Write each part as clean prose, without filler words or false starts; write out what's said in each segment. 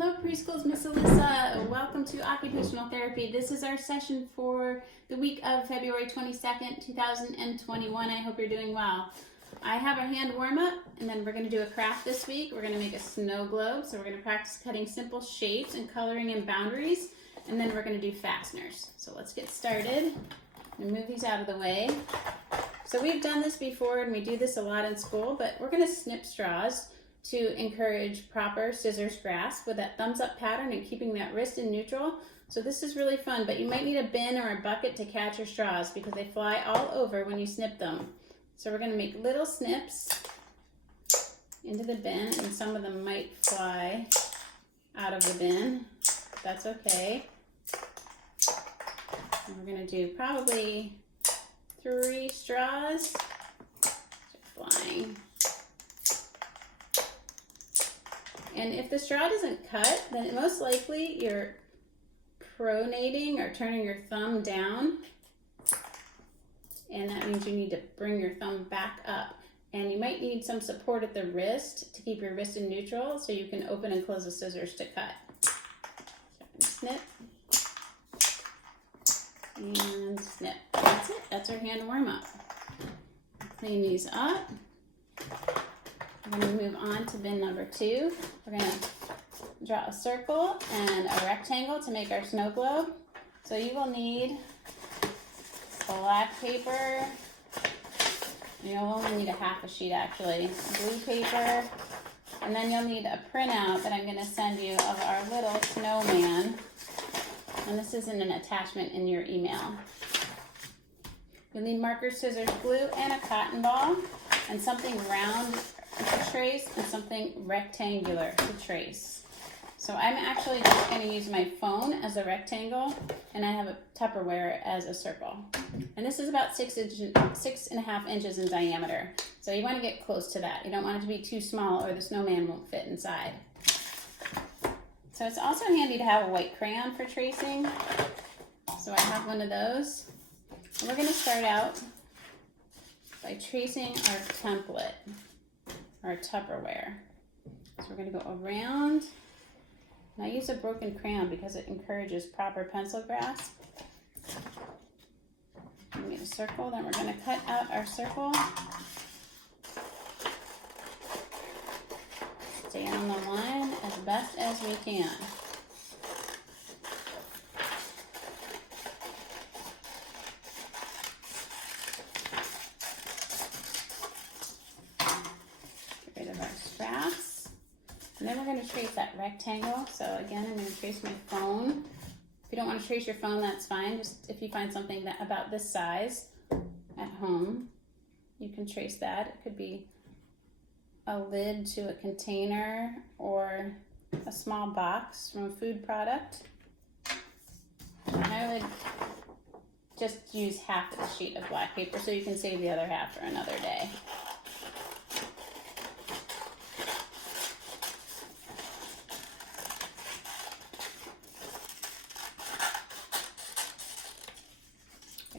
Hello preschools, Miss Alyssa. Welcome to Occupational Therapy. This is our session for the week of February 22nd, 2021. I hope you're doing well. I have a hand warm up and then we're going to do a craft this week. We're going to make a snow globe. So we're going to practice cutting simple shapes and coloring in boundaries, and then we're going to do fasteners. So let's get started and move these out of the way. So we've done this before and we do this a lot in school, but we're going to snip straws to encourage proper scissors grasp with that thumbs up pattern and keeping that wrist in neutral. So this is really fun, but you might need a bin or a bucket to catch your straws because they fly all over when you snip them. So we're going to make little snips into the bin, and some of them might fly out of the bin. That's okay. And we're going to do probably 3 straws. Flying. And if the straw doesn't cut, then most likely you're pronating or turning your thumb down. And that means you need to bring your thumb back up. And you might need some support at the wrist to keep your wrist in neutral so you can open and close the scissors to cut. So snip. And snip. That's it. That's our hand warm up. Clean these up. We're going to move on to bin number 2. We're going to draw a circle and a rectangle to make our snow globe. So you will need black paper. You'll only need a half a sheet actually. Blue paper. And then you'll need a printout that I'm going to send you of our little snowman. And this isn't an attachment in your email. You'll need markers, scissors, glue, and a cotton ball, and something round to trace and something rectangular to trace. So I'm actually just going to use my phone as a rectangle, and I have a Tupperware as a circle. And this is about 6.5 inches in diameter. So you want to get close to that. You don't want it to be too small or the snowman won't fit inside. So it's also handy to have a white crayon for tracing. So I have one of those. And we're going to start out by tracing our template, our Tupperware. So we're going to go around. And I use a broken crayon because it encourages proper pencil grasp. We made a circle, then we're going to cut out our circle. Stay on the line as best as we can. Get rid of our straps. And then we're going to trace that rectangle. So again, I'm going to trace my phone. If you don't want to trace your phone, that's fine. Just if you find something that about this size at home, you can trace that. It could be a lid to a container or a small box from a food product. And I would just use half of the sheet of black paper so you can save the other half for another day.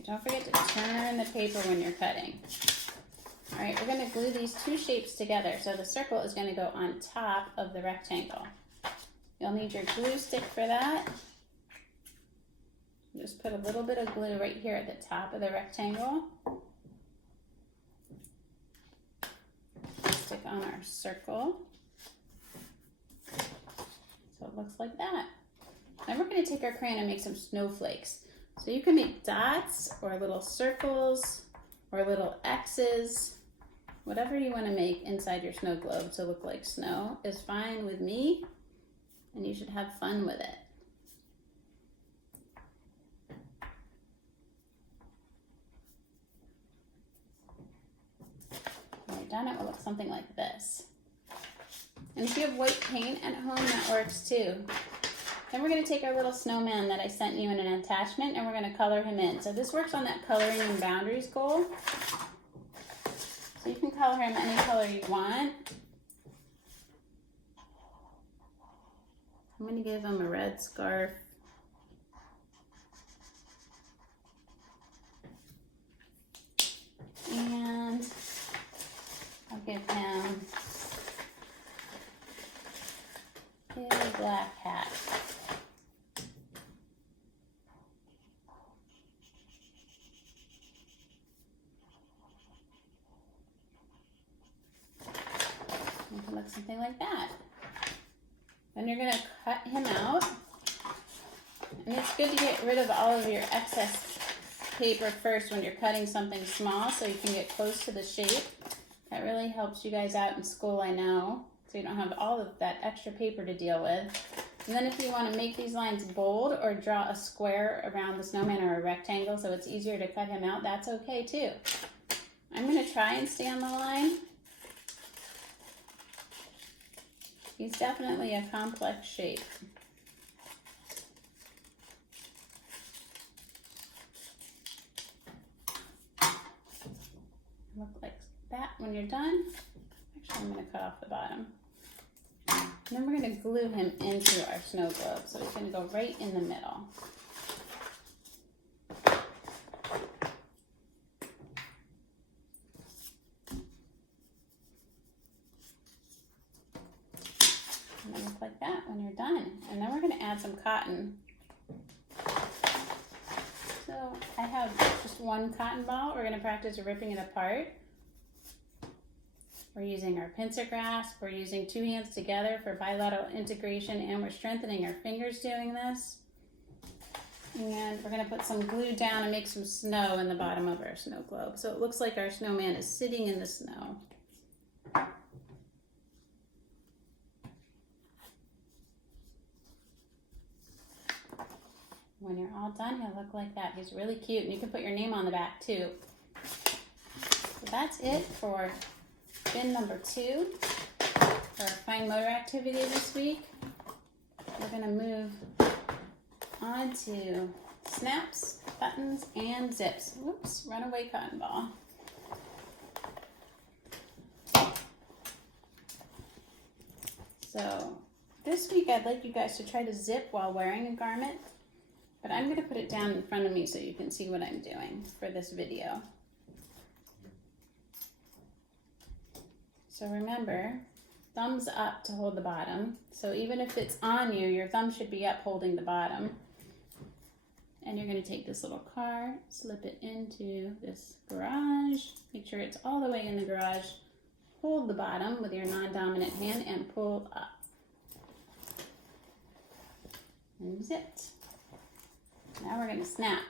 Don't forget to turn the paper when you're cutting. All right, we're going to glue these 2 shapes together. So the circle is going to go on top of the rectangle. You'll need your glue stick for that. Just put a little bit of glue right here at the top of the rectangle. Stick on our circle. So it looks like that. Then we're going to take our crayon and make some snowflakes. So you can make dots or little circles or little X's. Whatever you want to make inside your snow globe to look like snow is fine with me, and you should have fun with it. When you're done, it will look something like this. And if you have white paint at home, that works too. Then we're going to take our little snowman that I sent you in an attachment, and we're going to color him in. So this works on that coloring in boundaries goal. So you can color him any color you want. I'm going to give him a red scarf. And I'll give him big black hat. It can look something like that. Then you're going to cut him out. And it's good to get rid of all of your excess paper first when you're cutting something small so you can get close to the shape. That really helps you guys out in school, I know, so you don't have all of that extra paper to deal with. And then if you want to make these lines bold or draw a square around the snowman or a rectangle so it's easier to cut him out, that's okay too. I'm going to try and stay on the line. He's definitely a complex shape. Look like that when you're done. Actually, I'm going to cut off the bottom. And then we're going to glue him into our snow globe. So it's going to go right in the middle. And then look like that when you're done. And then we're going to add some cotton. So I have just one cotton ball. We're going to practice ripping it apart. We're using our pincer grasp. We're using two hands together for bilateral integration, and we're strengthening our fingers doing this. And we're going to put some glue down and make some snow in the bottom of our snow globe. So it looks like our snowman is sitting in the snow. When you're all done, he'll look like that. He's really cute, and you can put your name on the back too. So that's it for bin number 2 for our fine motor activity this week. We're going to move on to snaps, buttons, and zips. Whoops, runaway cotton ball. So this week I'd like you guys to try to zip while wearing a garment. But I'm going to put it down in front of me so you can see what I'm doing for this video. So remember, thumbs up to hold the bottom. So even if it's on you, your thumb should be up holding the bottom. And you're going to take this little car, slip it into this garage. Make sure it's all the way in the garage. Hold the bottom with your non-dominant hand and pull up. And zipped. Now we're going to snap.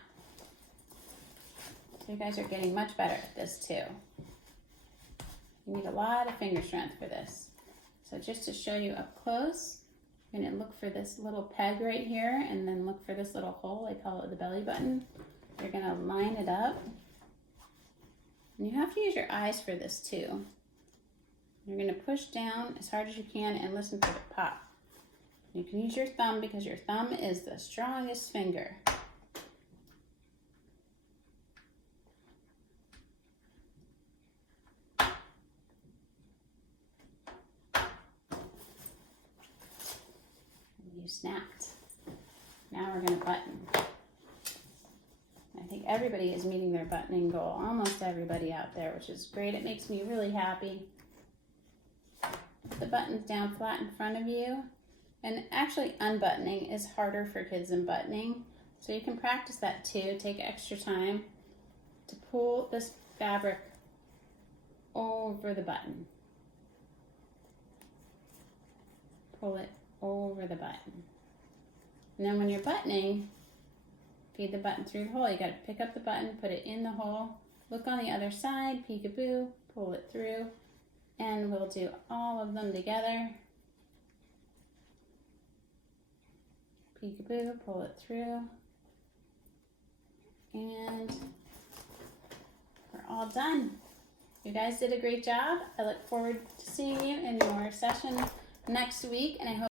So you guys are getting much better at this too. You need a lot of finger strength for this. So just to show you up close, you're going to look for this little peg right here and then look for this little hole. I call it the belly button. You're going to line it up. And you have to use your eyes for this too. You're going to push down as hard as you can and listen for the pop. You can use your thumb because your thumb is the strongest finger. You snapped. Now we're going to button. I think everybody is meeting their buttoning goal. Almost everybody out there, which is great. It makes me really happy. Put the buttons down flat in front of you. And actually unbuttoning is harder for kids than buttoning. So you can practice that too. Take extra time to pull this fabric over the button. Pull it over the button. And then when you're buttoning, feed the button through the hole. You got to pick up the button, put it in the hole, look on the other side, peekaboo, pull it through, and we'll do all of them together. Peekaboo, pull it through, and we're all done. You guys did a great job. I look forward to seeing you in your session next week, and I hope